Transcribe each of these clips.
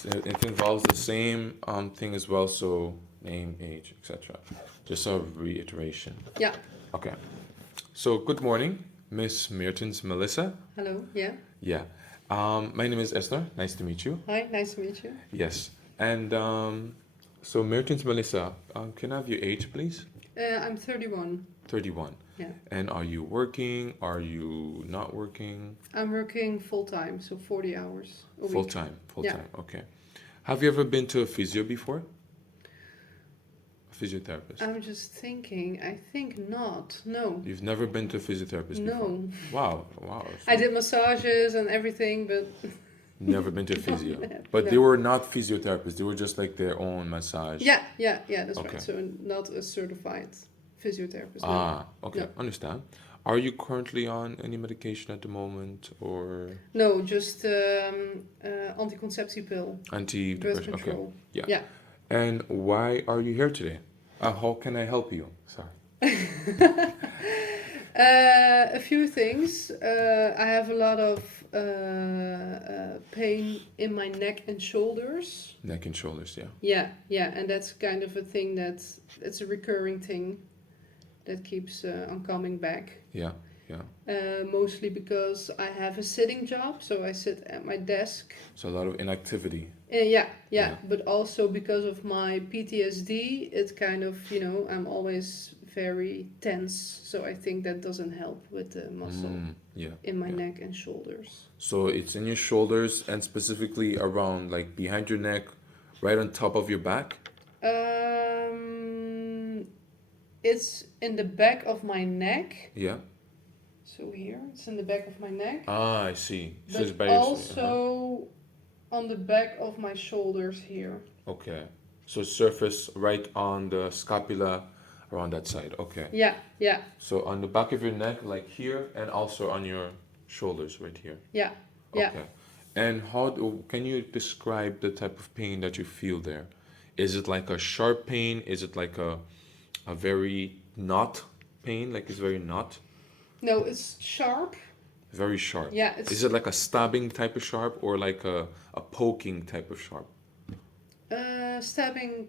So it involves the same thing as well, so name, age, etc. Just a reiteration. Yeah. Okay. So good morning, Miss Meertens Melissa. Hello. Yeah. Yeah. My name is Esther. Nice to meet you. Hi. Nice to meet you. Yes. And so Meertens Melissa, can I have your age, please? I'm 31. 31. Yeah. And are you working? Are you not working? I'm working full time, so 40 hours a Full week. time. Full Yeah. time. Okay. Have you ever been to a physio before? A physiotherapist? I'm just thinking. I think not. No. You've never been to a physiotherapist before? No. Wow. Wow. I So did massages and everything, but never been to a not physio. that. But they No. were not physiotherapists. They were just like their own massage. Yeah. Yeah. Yeah. That's Okay. right. So not a certified physiotherapist. No. Ah, okay. No. Understand. Are you currently on any medication at the moment or No. Just anticonceptie pill, birth antidepressant? Okay. control. Yeah. Yeah. And why are you here today? How can I help you? Sorry. A few things. I have a lot of pain in my neck and shoulders. Neck and shoulders, yeah. Yeah, yeah, and that's kind of a thing it's a recurring thing that keeps on coming back. Yeah, yeah. Mostly because I have a sitting job, so I sit at my desk. So a lot of inactivity. Yeah, Yeah. yeah, but also because of my PTSD, it kind of, I'm always very tense, so I think that doesn't help with the muscle Yeah. in my yeah. neck and shoulders. So it's in your shoulders and specifically around like behind your neck, right on top of your back. It's in the back of my neck. Yeah. So here, it's in the back of my neck. Ah, I see. So But it's by your also on the back of my shoulders here. Okay. So surface right on the scapula around that side. Okay. Yeah, yeah, So on the back of your neck, like here, and also on your shoulders right here. yeah, yeah. Okay. And can you describe the type of pain that you feel there? Is it like a sharp pain? Is it like a very knot pain? Like it's very knot? No, it's sharp. Very sharp. Yeah, it's Is it like a stabbing type of sharp or like a poking type of sharp? stabbing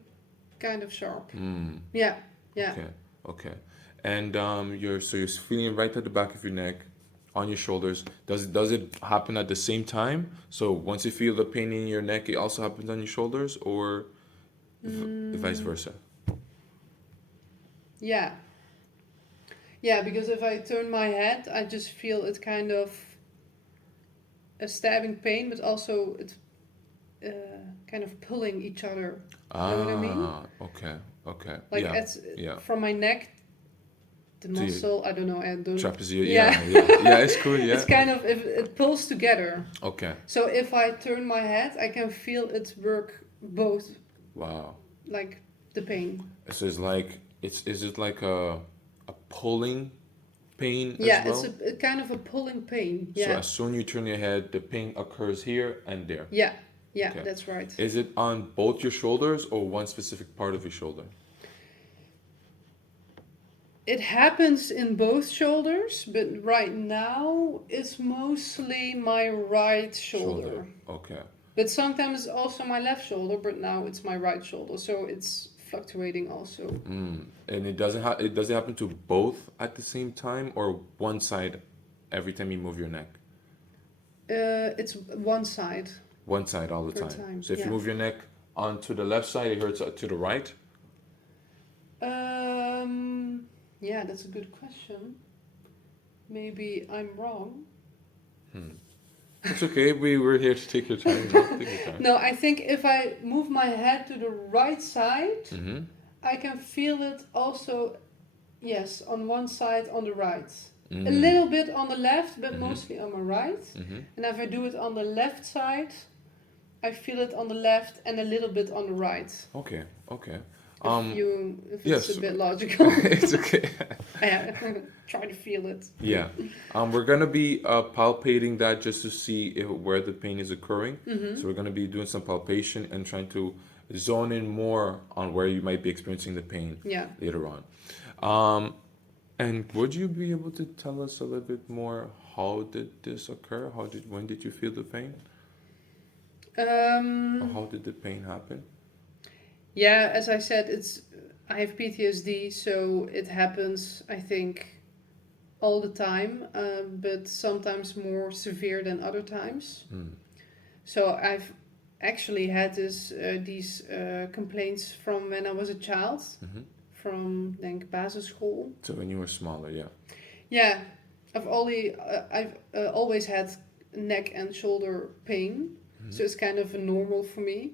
kind of sharp. Mm. Yeah, yeah. Okay. Okay. And you're feeling right at the back of your neck, on your shoulders. Does it happen at the same time? So once you feel the pain in your neck, it also happens on your shoulders, or vice versa? Yeah. Yeah, because if I turn my head, I just feel it kind of a stabbing pain, but also it's kind of pulling each other. Ah, know what I mean? okay, okay. Like Yeah, it's yeah. from my neck, the To your muscle. I don't know. I don't. trapezius. Yeah. Yeah, yeah, yeah. It's cool. Yeah. It's kind of if it pulls together. Okay. So if I turn my head, I can feel it work both, Wow. like the pain. So it's like is it like a pulling pain Yeah, as well? it's a kind of a pulling pain. So Yeah, as soon you turn your head, the pain occurs here and there. yeah, yeah. Okay. That's right. Is it on both your shoulders or one specific part of your shoulder? It happens in both shoulders, but right now it's mostly my right shoulder. Okay. But sometimes also my left shoulder, but now it's my right shoulder. So it's fluctuating also. And it doesn't happen to both at the same time or one side every time you move your neck? It's one side. One side all the Per time. time, So if you yeah. move your neck onto the left side, it hurts to the right? Yeah, that's a good question. Maybe I'm wrong. It's okay. We're here to take your time. Take your time. No, I think if I move my head to the right side, Mm-hmm. I can feel it also, yes, on one side on the right. Mm. A little bit on the left, but Mhm. mostly on my right. Mm-hmm. And if I do it on the left side, I feel it on the left and a little bit on the right. Okay. Okay. If yes. it's a bit logical. It's okay. Yeah, try to feel it. Yeah. We're gonna be palpating that just to see where the pain is occurring. Mm-hmm. So we're gonna be doing some palpation and trying to zone in more on where you might be experiencing the pain Yeah. later on. And would you be able to tell us a little bit more? How did this occur? When did you feel the pain? Or Um, how did the pain happen? yeah, as I said, I have PTSD, so it happens, I think, all the time, but sometimes more severe than other times. Mm. So I've actually had these complaints from when I was a child, Hmm. from denk basisschool. So when you were smaller, yeah. Yeah, I've always had neck and shoulder pain, Hmm. so it's kind of normal for me.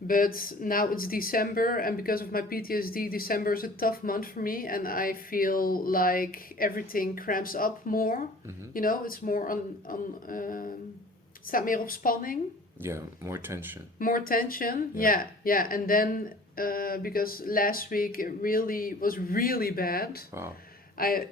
But now it's December, and because of my PTSD, December is a tough month for me, and I feel like everything cramps up more. Hmm. You know, it's more het staat meer op spanning, Yeah, more tension. more tension. Yeah. Yeah. And then because last week it really was really bad. Wow.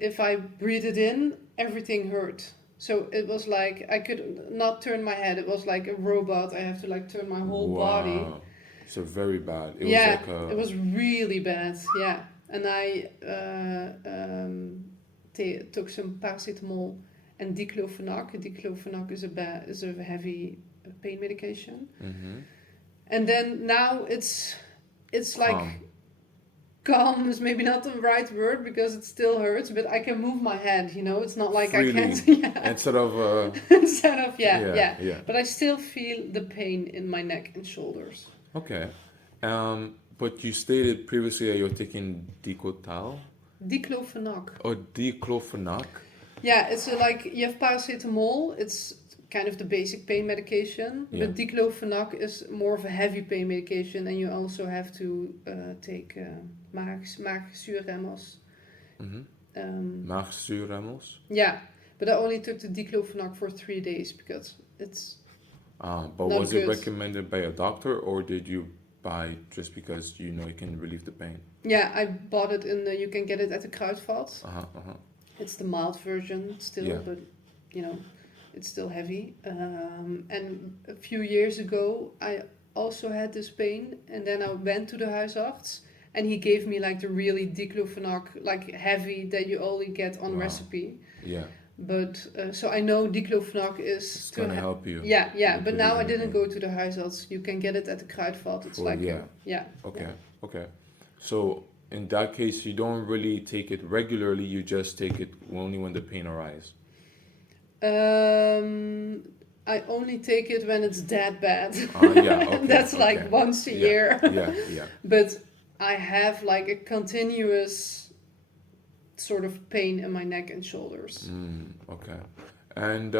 If I breathed it in, everything hurt. So it was like I could not turn my head. It was like a robot. I have to like turn my whole body. Wow. So very bad. It was Yeah, like it a. was really bad. Yeah, and I took some paracetamol and diclofenac. Diclofenac is a heavy pain medication. Hmm. And then now it's like Calm. calm is maybe not the right word because it still hurts, but I can move my head. You know, it's not like I Freely. can't. Yeah. Instead of. Instead of yeah, Yeah, yeah. yeah. But I still feel the pain in my neck and shoulders. Okay. But you stated previously that you're taking Dicotal Diclofenac. or diclofenac. Yeah, it's like you have paracetamol. It's kind of the basic pain medication, Yeah. but diclofenac is more of a heavy pain medication, and you also have to take maagzuurremmers. Mm-hmm. Um, Maagzuurremmels. yeah, but I only took the diclofenac for 3 days because it's But not was it good. recommended by a doctor or did you buy just because you know it can relieve the pain? Yeah, I bought it in. You can get it at the Kruidvat. Uh huh. Uh huh. It's the mild version still, Yeah. but you know, it's still heavy. And a few years ago, I also had this pain, and then I went to the huisarts, and he gave me like the really diclofenac, like heavy that you only get on Wow. recipe. Yeah. But so I know diclofenac is It's gonna help you. Yeah. with But now I relieving the didn't pain. go to the huisarts. You can get it at the Kruidvat. It's For like yeah. yeah. Okay. Okay. So in that case, you don't really take it regularly. You just take it only when the pain arises. I only take it when it's that bad. Yeah. Okay. That's Okay. like once a Yeah. year. Yeah. Yeah. But I have like a continuous sort of pain in my neck and shoulders. Okay. And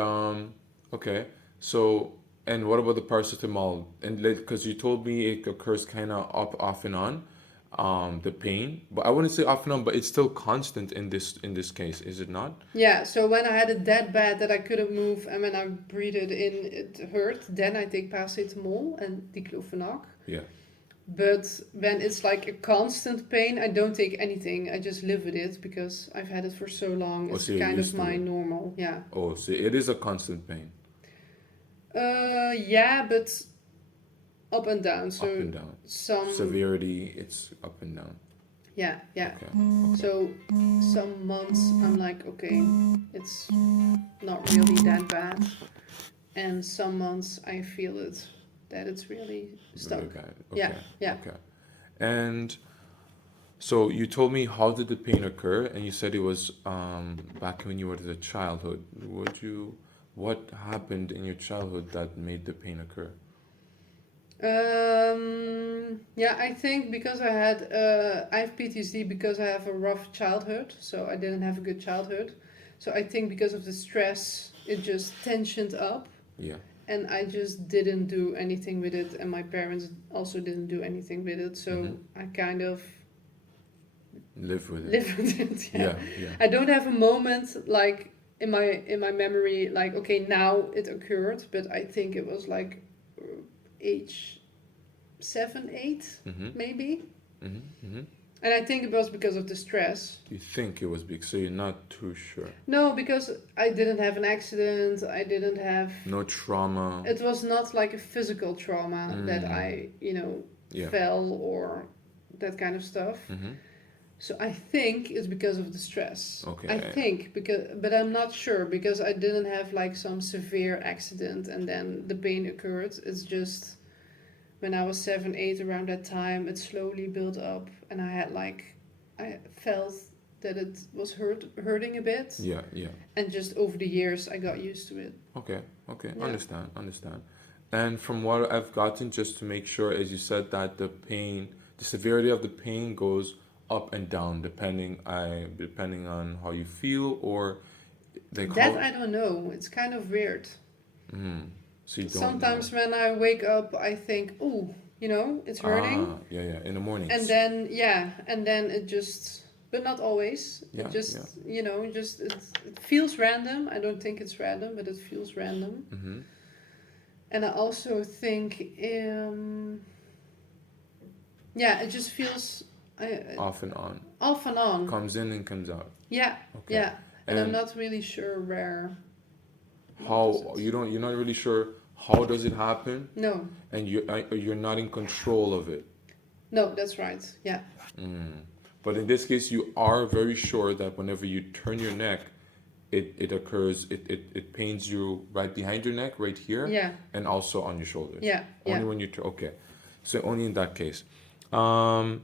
okay. So and what about the paracetamol? And because you told me it occurs kind of up off and on, the pain. But I wouldn't say off and on, but it's still constant in this case, is it not? Yeah, so when I had it that bad that I couldn't move and when I breathed in it hurt, then I take paracetamol and diclofenac. Yeah. But when it's like a constant pain, I don't take anything. I just live with it because I've had it for so long. Oh, It's so you're kind of used to my it. normal, yeah. Oh, so it is a constant pain, Yeah, but up and down. So up and down. some Severity, it's up and down. yeah. Okay. So some months I'm like, okay, it's not really that bad. And some months I feel it that it's really stuck. Really bad. Yeah, Okay. yeah. Okay. And so you told me how did the pain occur, and you said it was back when you were in childhood. What happened in your childhood that made the pain occur? Yeah, I think because I have PTSD because I have a rough childhood, so I didn't have a good childhood. So I think because of the stress, it just tensioned up, Yeah. and I just didn't do anything with it, and my parents also didn't do anything with it. So Mhm. I kind of Live with it. live with it. Yeah. Yeah. Yeah. I don't have a moment like in my memory like okay now it occurred, but I think it was like age 7, 8 Mhm. maybe. Mhm. Mhm. And I think it was because of the stress. You think it was big, so you're not too sure. No, because I didn't have an accident. I didn't have. No trauma. It was not like a physical trauma that I, Yeah. fell or that kind of stuff. Mhm. So I think it's because of the stress. I Okay. think because, but I'm not sure because I didn't have like some severe accident and then the pain occurred. It's just when I was 7, 8 around that time, it slowly built up, and I had like, I felt that it was hurting a bit, Yeah, yeah. and just over the years, I got used to it. Okay, okay. Yeah. Understand, understand. And from what I've gotten, just to make sure, as you said, that the severity of the pain goes up and down depending on how you feel or like That how. I don't know. It's kind of weird. Mm, so you don't know. Sometimes when I wake up, I think, oh, it's hurting. Ah, yeah, yeah. In the And mornings. then, yeah, and then it just, but not always. It Yeah, yeah. just, it feels random. I don't think it's random, but it feels random. Mm-hmm. And I also think, yeah, it just feels Off and on. off and on. Comes in and comes out. Yeah, Okay. yeah. And I'm And not really sure where. What does how it? you're not really sure how does it happen, No, and you're not in control of it. no, that's right. Yeah, Mm. But in this case, you are very sure that whenever you turn your neck, it occurs, it pains you right behind your neck, right here, yeah, and also on your shoulders. yeah, Only yeah. when you turn, okay. So only in that case. Um,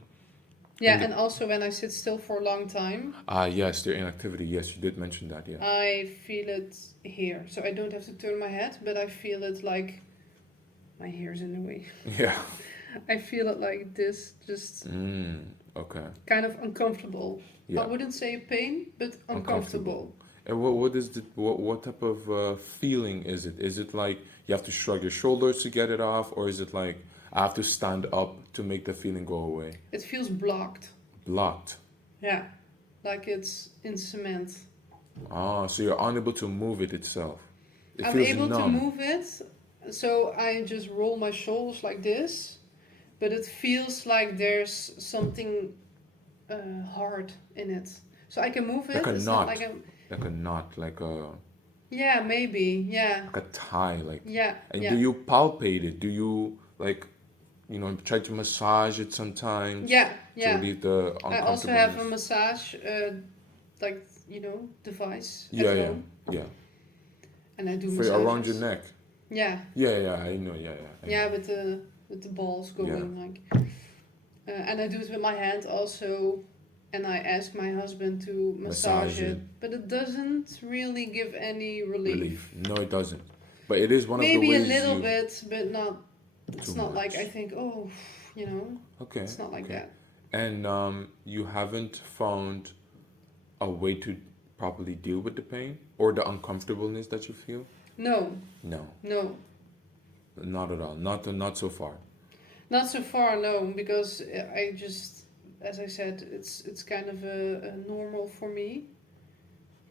Yeah, and the, and also when I sit still for a long time, yes, the inactivity. Yes, you did mention that. Yeah. I feel it here. So I don't have to turn my head, but I feel it like my hair's in the way. Yeah. I feel it like this, just Mm, okay. kind of uncomfortable. I Yeah. wouldn't say pain, but Uncomfortable. uncomfortable. And what is the what type of feeling is it? Is it like you have to shrug your shoulders to get it off, or is it like I have to stand up to make the feeling go away? It feels blocked. Blocked. Yeah, like it's in cement. Ah, so you're unable to move it itself. It I'm feels able to numb. move it, so I just roll my shoulders like this, but it feels like there's something hard in it. So I can move Like it. a It's not like knot. a. Like a knot, Yeah, maybe. Yeah, like a tie, like. yeah, And do yeah, you palpate it? Do you like, try to massage it sometimes yeah, to yeah. relieve the I also have a uncomfortableness? massage, like device at Yeah, yeah, home, yeah. and I do For around your massages. neck. Yeah, Yeah, yeah, I know, yeah, yeah, I yeah, know. with the balls Yeah. going like, and I do it with my hand also, and I ask my husband to massage Massage it, it, but it doesn't really give any relief. relief. No, it doesn't. But it is one of the Maybe a ways little you. bit, but not. Too It's not like I much. think, oh, you know, Okay, it's not like okay. that. And you haven't found a way to properly deal with the pain or the uncomfortableness that you feel? No, No, no, not at all. Not so far. not so far. No, because I just, as I said, it's kind of a normal for me.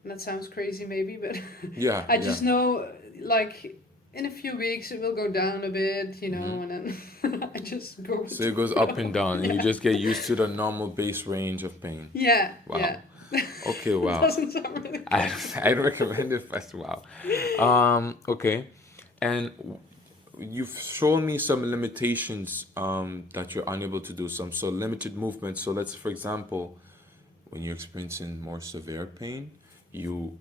And that sounds crazy, maybe, but Yeah, I yeah. just know, like, in a few weeks it will go down a bit, Hmm. and then I just go with So the it goes up and flow. down, and you Yeah, just get used to the normal base range of pain. yeah, Wow. yeah. Okay, It wow. doesn't sound really I good. I'd recommend it first. Wow. Okay, and you've shown me some limitations that you're unable to do. Some so limited movement. So let's, for example, when you're experiencing more severe pain, you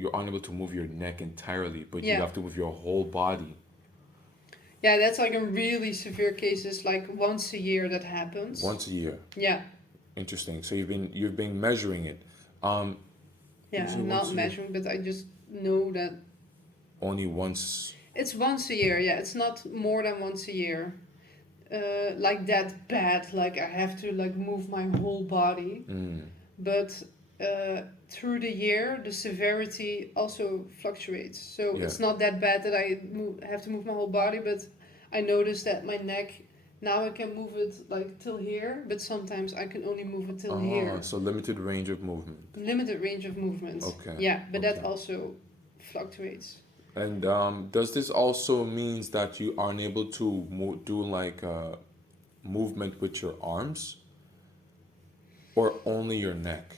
you're unable to move your neck entirely, but you Yeah, have to move your whole body yeah. That's like in really severe cases, like once a year that happens. once a year. Yeah, Interesting. So you've been measuring it. Um, you yeah. say I'm not once a year, measuring, but I just know that only once. it's once a year. Yeah, it's not more than once a year. Like that bad. Like I have to like move my whole body. Mm, But through the year, the severity also fluctuates. So yeah. it's not that bad that I have to move my whole body, but I notice that my neck, now I can move it like till here, but sometimes I can only move it till Ah, here. so limited range of movement. Limited range of movement. Okay. Yeah, but that Okay. also fluctuates. And does this also means that you aren't able to do like movement with your arms or only your neck?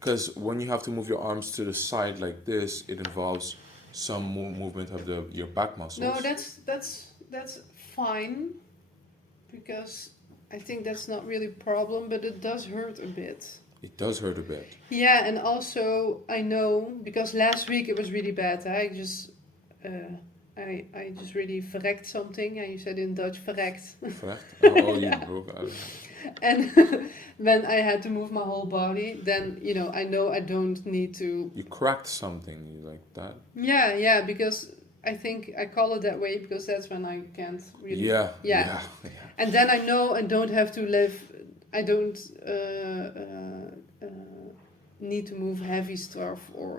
Because when you have to move your arms to the side like this, it involves some movement of your back No, muscles. that's fine because I think that's not really a problem, but it does hurt a bit. It does hurt a bit. Yeah, and also I know because last week it was really bad. I just I just really verrekt something. And you said in Dutch verrekt. Correct? Oh, you Yeah. broke out. And when I had to move my whole body, then I know I don't need to. You cracked something like that. Yeah, because I think I call it that way because that's when I can't really. Yeah. Yeah. Yeah. Yeah. And then I know I don't have to live. I don't need to move heavy stuff or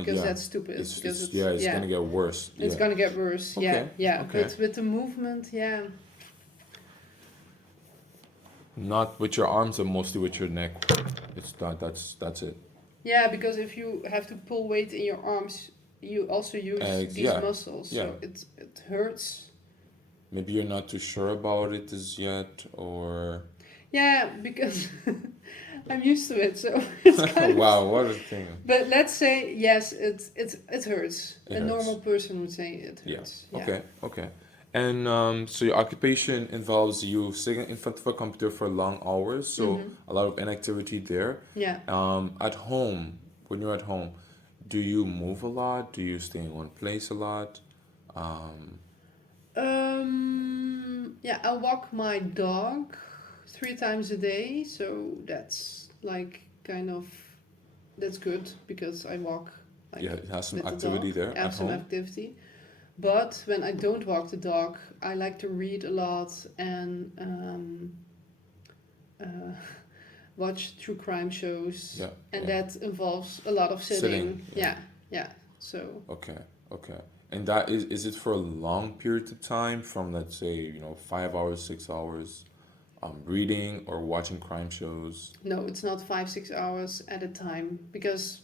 because Yeah. that's stupid. Because It's gonna get worse. it's Yeah. gonna get worse. Okay, Yeah. okay. But with the movement, yeah. Not with your arms, but mostly with your neck. It's that. That's it. Yeah, because if you have to pull weight in your arms, you also use these Yeah, muscles, yeah. so it hurts. Maybe you're not too sure about it as yet, or Yeah, because I'm used to it, so it's kind of. wow, what a thing. But let's say yes, it hurts. It A hurts. normal person would say it Yeah. hurts. Okay. Okay. And so your occupation involves you sitting in front of a computer for long hours, so Mhm. a lot of inactivity there. Yeah. At home, when you're at home, do you move a lot? Do you stay in one place a lot? Um, Yeah, I walk my dog 3 times a day, so that's like kind of that's good because I walk like yeah, it has some with the activity dog. there I have at some home. activity. But when I don't walk the dog, I like to read a lot and uh, watch true crime shows, Yeah. and Yeah. that involves a lot of sitting. Sitting, yeah. Yeah. So Okay. Okay. And that is it for a long period of time, from let's say 5 hours, 6 hours, reading or watching crime shows, no, it's not 5-6 hours at a time because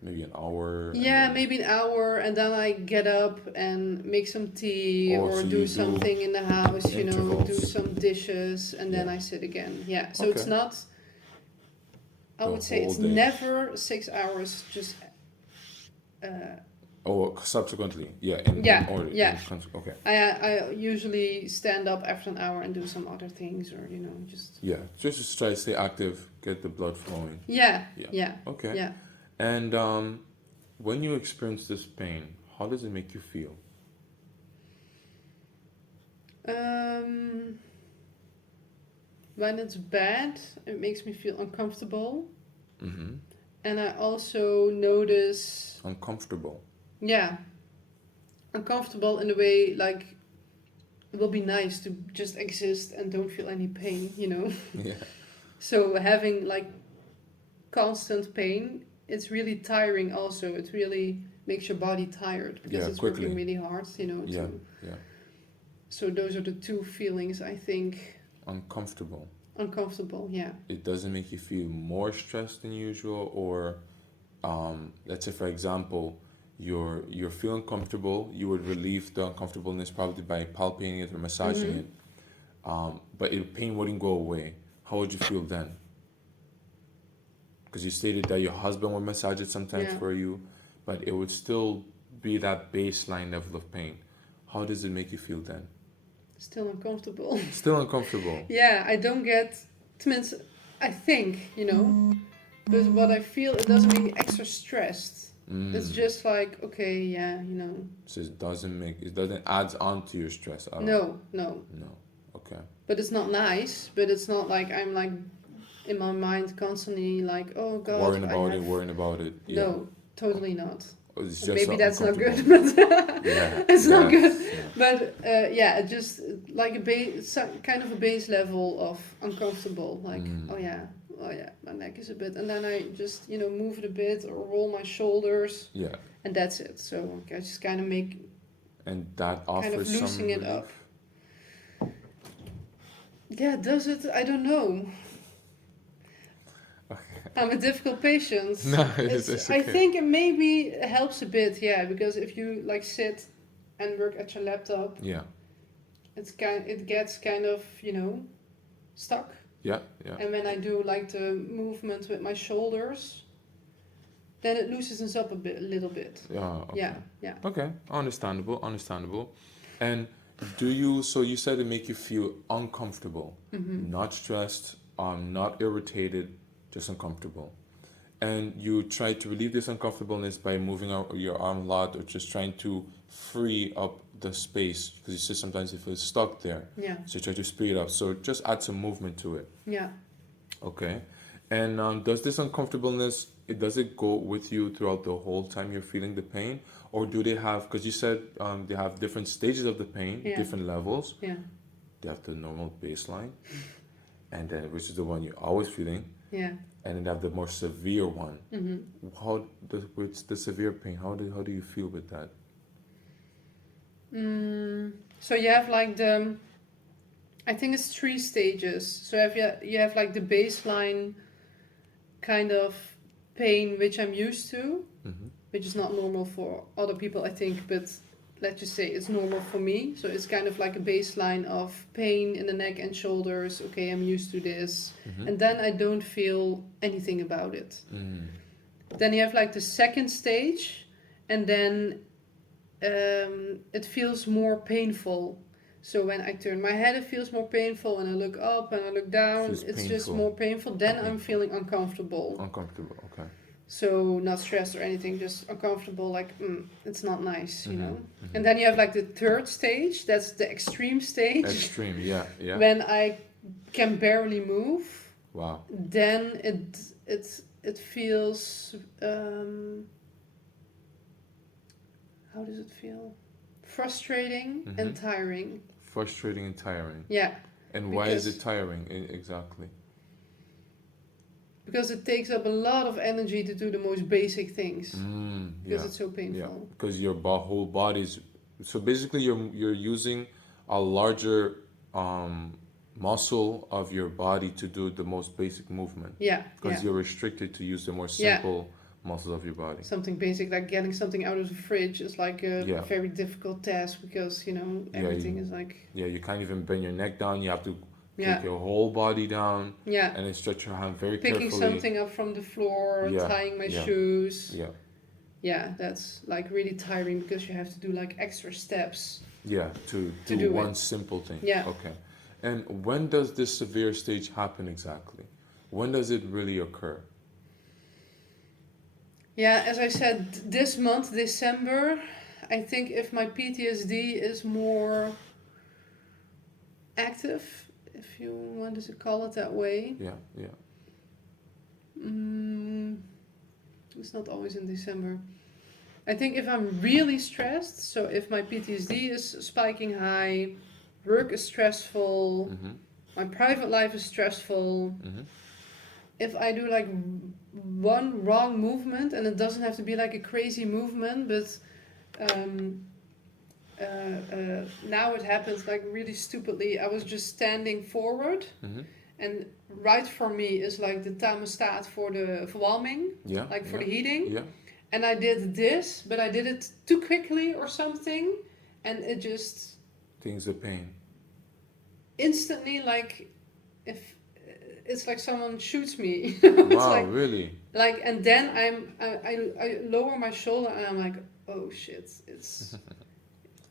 maybe an hour. and yeah, then- maybe an hour, and then I get up and make some tea Oh, or so you do do something in the house, do intervals. some dishes, and then Yeah. I sit again. Yeah, so it's Okay. not. I The would say it's whole day. never 6 hours. Just Oh, subsequently, yeah, in Yeah, order. yeah. Okay. I usually stand up after an hour and do some other things, or just Yeah, just try to stay active, get the blood flowing. yeah, Yeah. yeah, Okay. yeah. And when you experience this pain, how does it make you feel? When it's bad, it makes me feel uncomfortable, Mm-hmm. and I also notice, Uncomfortable. yeah, uncomfortable in a way like it will be nice to just exist and don't feel any pain. Yeah. So having like constant pain, it's really tiring also. It really makes your body tired because Yeah, it's quickly. working really hard, Yeah. Yeah. So those are the two feelings I think. Uncomfortable. Uncomfortable, yeah. It doesn't make you feel more stressed than usual, or let's say for example, you're feeling comfortable, you would relieve the uncomfortableness probably by palpating it or massaging Mhm. it. But if pain wouldn't go away, how would you feel then? Because you stated that your husband would massage it sometimes Yeah. for you, but it would still be that baseline level of pain. How does it make you feel then? Still uncomfortable. Still uncomfortable. Yeah, I don't get, it I think, but what I feel, it doesn't make me extra stressed. It's just like, okay, yeah, So it doesn't add on to your stress at all. no. No. Okay. But it's not nice, but it's not like I'm like in my mind constantly like, oh god, Worrying I about it. Yeah. No, totally not. It's But just maybe that's not good, uncomfortable. but Yeah. it's not yeah, good. yeah. But yeah, it just like kind of a base level of uncomfortable. Like, oh yeah, my neck is a bit, and then I just move it a bit or roll my shoulders, Yeah. and that's it. So I just kind of make And that offers kind of some loosening it relief. up. Yeah, does it? I don't know. I'm a difficult patient. No, it's okay. I think it maybe helps a bit, yeah, because if you like sit and work at your laptop, Yeah. it gets kind of stuck. Yeah. Yeah. And when I do like the movement with my shoulders, then it loosens up a little bit. Yeah. Okay. Yeah. Okay. Understandable. And Do you, so you said it make you feel uncomfortable, not stressed, not irritated, just uncomfortable. And you try to relieve this uncomfortableness by moving out your arm a lot or just trying to free up the space because you said sometimes it feels stuck there. Yeah. So you try to speed it up. So just add some movement to it. Yeah. Okay. And does this uncomfortableness, does it go with you throughout the whole time you're feeling the pain? Or do they have, because you said they have different stages of the pain, Yeah. different levels. Yeah. They have the normal baseline, and then which is the one you're always feeling, Yeah. and then they have the more severe one. How with the severe pain? How do you feel with that? So you have like the, I think it's 3 stages. So you have like the baseline kind of pain which I'm used to, which is not normal for other people, I think, but let's just say it's normal for me. So it's kind of like a baseline of pain in the neck and shoulders. Okay, I'm used to this. And then I don't feel anything about it. Then you have like the second stage, and then it feels more painful. So when I turn my head, it feels more painful. When I look up and I look down, Feels it's just painful. more painful. Then Okay. I'm feeling uncomfortable. Uncomfortable. Okay. So not stressed or anything, just uncomfortable. Like it's not nice, you know. And then you have like the third stage. That's the extreme stage. Extreme. Yeah. Yeah. When I can barely move, Wow. then it feels. How does it feel? Frustrating and tiring. Frustrating and tiring. Yeah. And why is Because- it tiring exactly? Because it takes up a lot of energy to do the most basic things. Because Yeah. it's so painful. Yeah. Because your whole body's so basically you're using a larger muscle of your body to do the most basic movement. Yeah. Because Yeah. you're restricted to use the more Yeah. simple muscles of your body. Something basic like getting something out of the fridge is like a Yeah. very difficult task because, you know, Yeah, everything is like. Yeah, you can't even bend your neck down. You have to Yeah. take your whole body down Yeah. and then stretch your hand very Picking carefully. something up from the floor, Yeah, tying my yeah. shoes. Yeah, Yeah, that's like really tiring because you have to do like extra steps. yeah, to To do do one it. simple thing. Yeah. Okay. And when does this severe stage happen exactly? When does it really occur? Yeah, as I said, this month, December, I think if my PTSD is more active, if you wanted to call it that way, Yeah, yeah. it's not always in December. I think if I'm really stressed, so if my PTSD is spiking high, work is stressful, my private life is stressful, if I do like one wrong movement, and it doesn't have to be like a crazy movement, but now it happens like really stupidly. I was just standing forward, and right for me is like the thermostat for the verwarming, Yeah. like for yeah, the heating. Yeah. And I did this, but I did it too quickly or something, and it just Things of pain. instantly like if it's like someone shoots me. It's Wow, like, really? like, and then I lower my shoulder and I'm like, oh shit, it's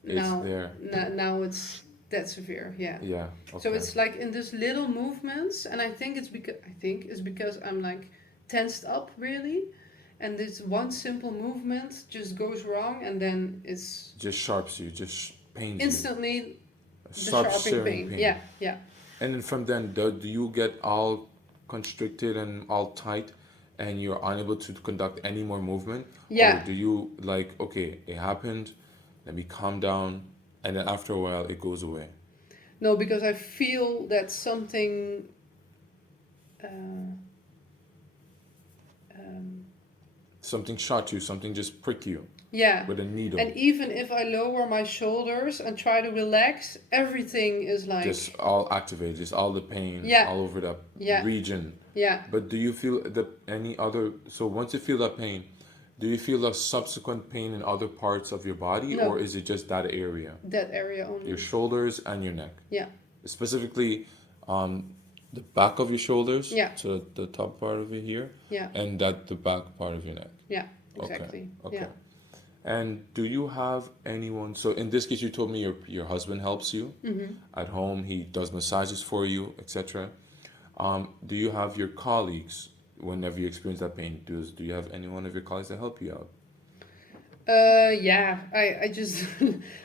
now there. now it's that severe. Yeah. Yeah. Okay. So it's like in these little movements, and I think it's because I'm like tensed up really, and this one simple movement just goes wrong, and then it's just sharps you, just pains instantly the Sharp sharping searing pain. Yeah, yeah. And then from then, do you get all constricted and all tight and you're unable to conduct any more movement? Yeah. Or do you like, okay, it happened, let me calm down, and then after a while it goes away? No, because I feel that something. Something shot you, something just pricked you Yeah. with a needle. And even if I lower my shoulders and try to relax, everything is like. Just all activated, just all the pain Yeah. all over that Yeah. region. Yeah. But do you feel that any other, so once you feel that pain, do you feel a subsequent pain in other parts of your body, No. or is it just that area? That area only. Your shoulders and your neck? Yeah. Specifically the back of your shoulders, Yeah. so the top part of it here, Yeah. and that the back part of your neck. Yeah. Okay, Exactly. okay. Yeah. And do you have anyone? So in this case, you told me your husband helps you Mm-hmm. at home. He does massages for you, etc. Do you have your colleagues whenever you experience that pain? Do you have any one of your colleagues that help you out? Yeah, I just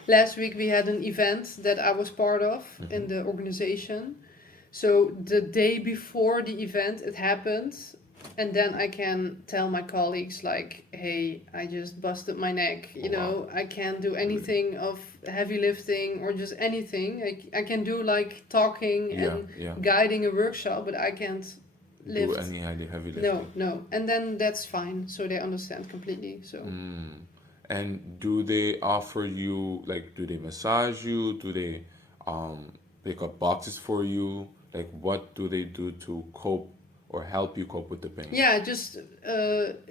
last week we had an event that I was part of Mm-hmm. in the organization. So the day before the event, it happened, and then I can tell my colleagues like, "Hey, I just busted my neck. Oh, wow. I can't do anything of heavy lifting or just anything. I can do like talking Yeah, and yeah. guiding a workshop, but I can't Do lift. any heavy No, lifting? no, and then that's fine. So they understand completely. So Mm. And do they offer you, like, do they massage you? Do they pick up boxes for you? Like, what do they do to cope or help you cope with the pain? yeah, just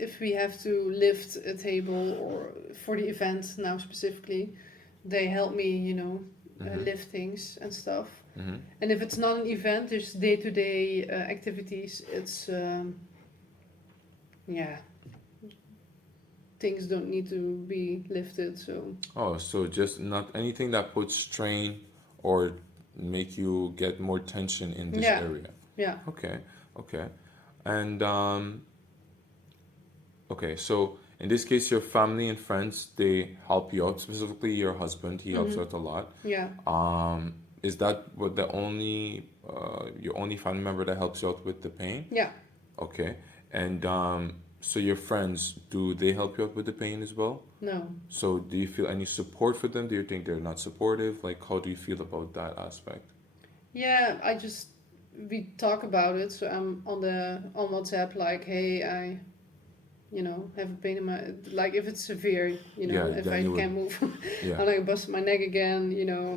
if we have to lift a table or for the event now specifically, they help me, Mm-hmm. lift things and stuff. Mm-hmm. And if it's not an event, there's day to day activities. It's yeah, things don't need to be lifted. So Oh, so just not anything that puts strain or make you get more tension in this yeah, area. yeah. Okay, okay. And okay, so in this case, your family and friends, they help you out, specifically your husband, he helps Mm-hmm. out a lot. Yeah. Is that what the only your only family member that helps you out with the pain? Yeah. Okay. And so your friends, do they help you out with the pain as well? No. So do you feel any support for them? Do you think they're not supportive? Like, how do you feel about that aspect? Yeah, we talk about it. So I'm on WhatsApp like, hey, I have a pain in my like if it's severe, Yeah, if then I you would. can't move, Yeah, I'm like bust my neck again,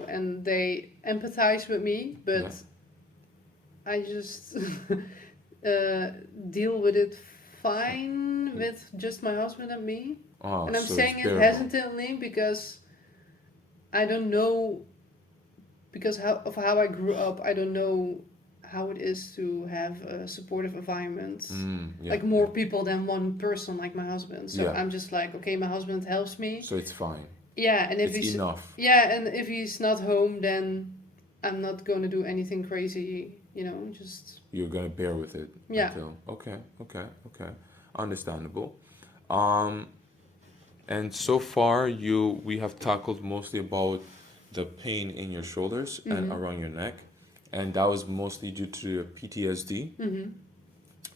and they empathize with me, yeah. but I just deal with it fine with just my husband and me, Oh, and I'm so it's saying it bearable. hesitantly because I don't know because how I grew up, I don't know how it is to have a supportive environment. Yeah, Like more people than one person, like my husband. So yeah. I'm just like, okay, my husband helps me. So it's fine. Yeah, and It's enough. if he's not home, then I'm not going to do anything crazy. Just You're gonna bear with it yeah. until. Okay, okay, okay. Understandable. Um, and so far, we have tackled mostly about the pain in your shoulders and Mhm. around your neck, and that was mostly due to your PTSD. Mhm.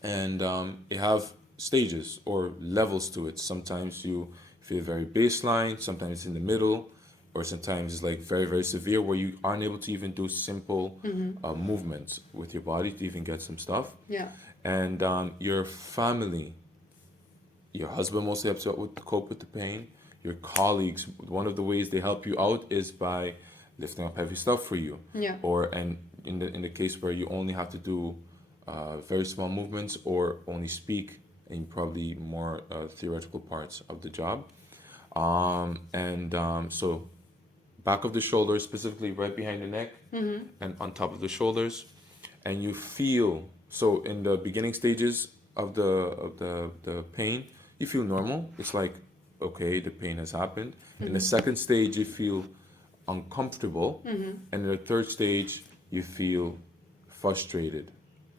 And it have stages or levels to it. Sometimes you feel very baseline, sometimes it's in the middle, or sometimes it's like very very severe where you aren't able to even do simple Mhm. movements with your body to even get some stuff. Yeah. And your family, your husband mostly helps you out with cope with the pain. Your colleagues, one of the ways they help you out is by lifting up heavy stuff for you, Yeah. or and in the case where you only have to do very small movements or only speak in probably more theoretical parts of the job. And so back of the shoulders, specifically right behind the neck Mhm. and on top of the shoulders, and you feel so in the beginning stages of the pain, you feel normal. It's like okay, the pain has happened. In the Mhm. second stage, you feel uncomfortable, Mhm. and in the third stage, you feel frustrated.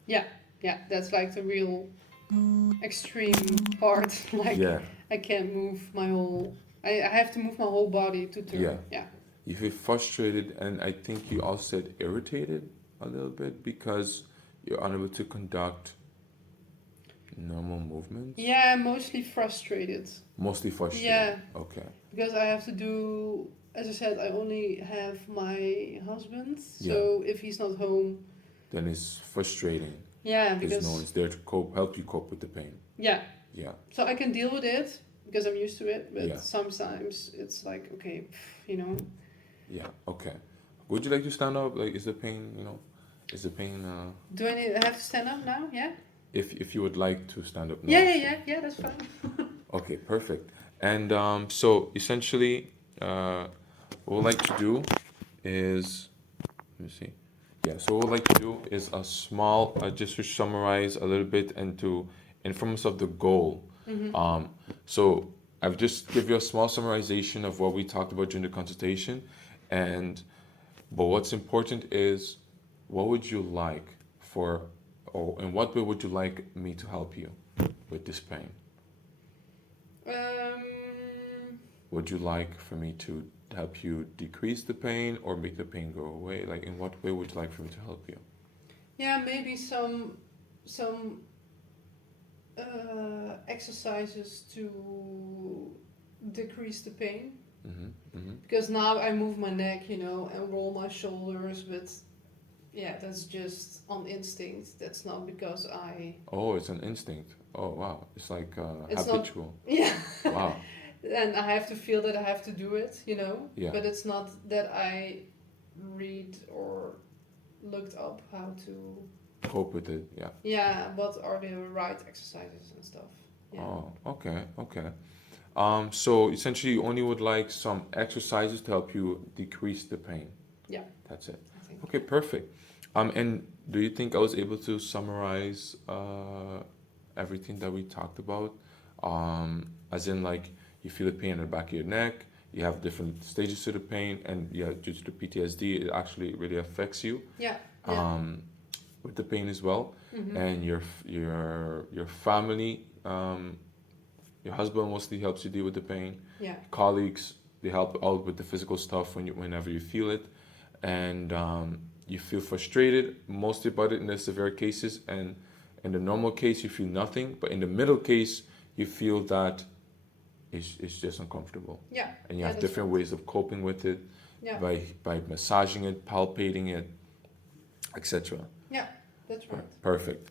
Yeah. Yeah. That's like the real extreme part. Like Yeah, I can't move my whole. I have to move my whole body to yeah. turn. Yeah. You feel frustrated, and I think you also said irritated a little bit because you're unable to conduct normal movements. Yeah, mostly frustrated. Mostly frustrated. Yeah, Okay. because I have to do, as I said, I only have my husband. Yeah. So if he's not home, Then it's frustrating yeah, because no because one's there to cope, help you cope with the pain. yeah, Yeah. so I can deal with it because I'm used to it. But Yeah. sometimes it's like, okay, you know, Yeah. Okay. Would you like to stand up? Like, is the pain, is the pain, do I have to stand up now? Yeah. if you would like to stand up Yeah, now? yeah, yeah, yeah. That's fine. Okay, perfect. And so essentially, what we'd like to do is, let me see. Yeah, so what we'd like to do is a small, just to summarize a little bit and to inform us of the goal. Mhm. Um, so I've just give you a small summarization of what we talked about during the consultation, and but what's important is what would you like for, or in what way would you like me to help you with this pain? Um, Would you like for me to help you decrease the pain or make the pain go away? Like, in what way would you like for me to help you? yeah, maybe some exercises to decrease the pain. Mm-hmm, mm-hmm. Because now I move my neck, you know, and roll my shoulders, but yeah, that's just on instinct. That's not because I. Oh, it's an instinct. Oh, wow. It's like It's not. habitual. Yeah. Wow. And I have to feel that I have to do it, you know. Yeah. But it's not that I read or looked up how to. Cope with it. Yeah. Yeah, what are the right exercises and stuff. Yeah. Oh, okay, okay. So essentially, you only would like some exercises to help you decrease the pain. Yeah. That's it. I think. Okay, perfect. And do you think I was able to summarize everything that we talked about? As in, like, you feel the pain in the back of your neck, you have different stages to the pain, and yeah, due to the PTSD, it actually really affects you. Yeah. Yeah. With the pain as well, Mm-hmm. and your family, your husband mostly helps you deal with the pain. Yeah. Colleagues, they help out with the physical stuff whenever you feel it, and you feel frustrated mostly about it in the severe cases, and in the normal case you feel nothing, but in the middle case you feel that it's just uncomfortable, Yeah. and you Yeah, have that's different right. ways of coping with it Yeah. by massaging it, palpating it, etc. Yeah. That's right. Perfect.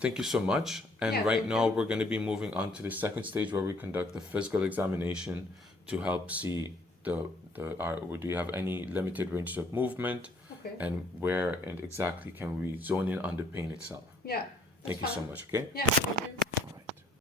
Thank you so much. And Yeah. right Thank now you. we're going to be moving on to the second stage where we conduct a physical examination to help see do you have any limited ranges of movement, Okay. and where and exactly can we zone in on the pain itself. Yeah. That's Thank you so fine. much. Okay. Yeah. Thank you.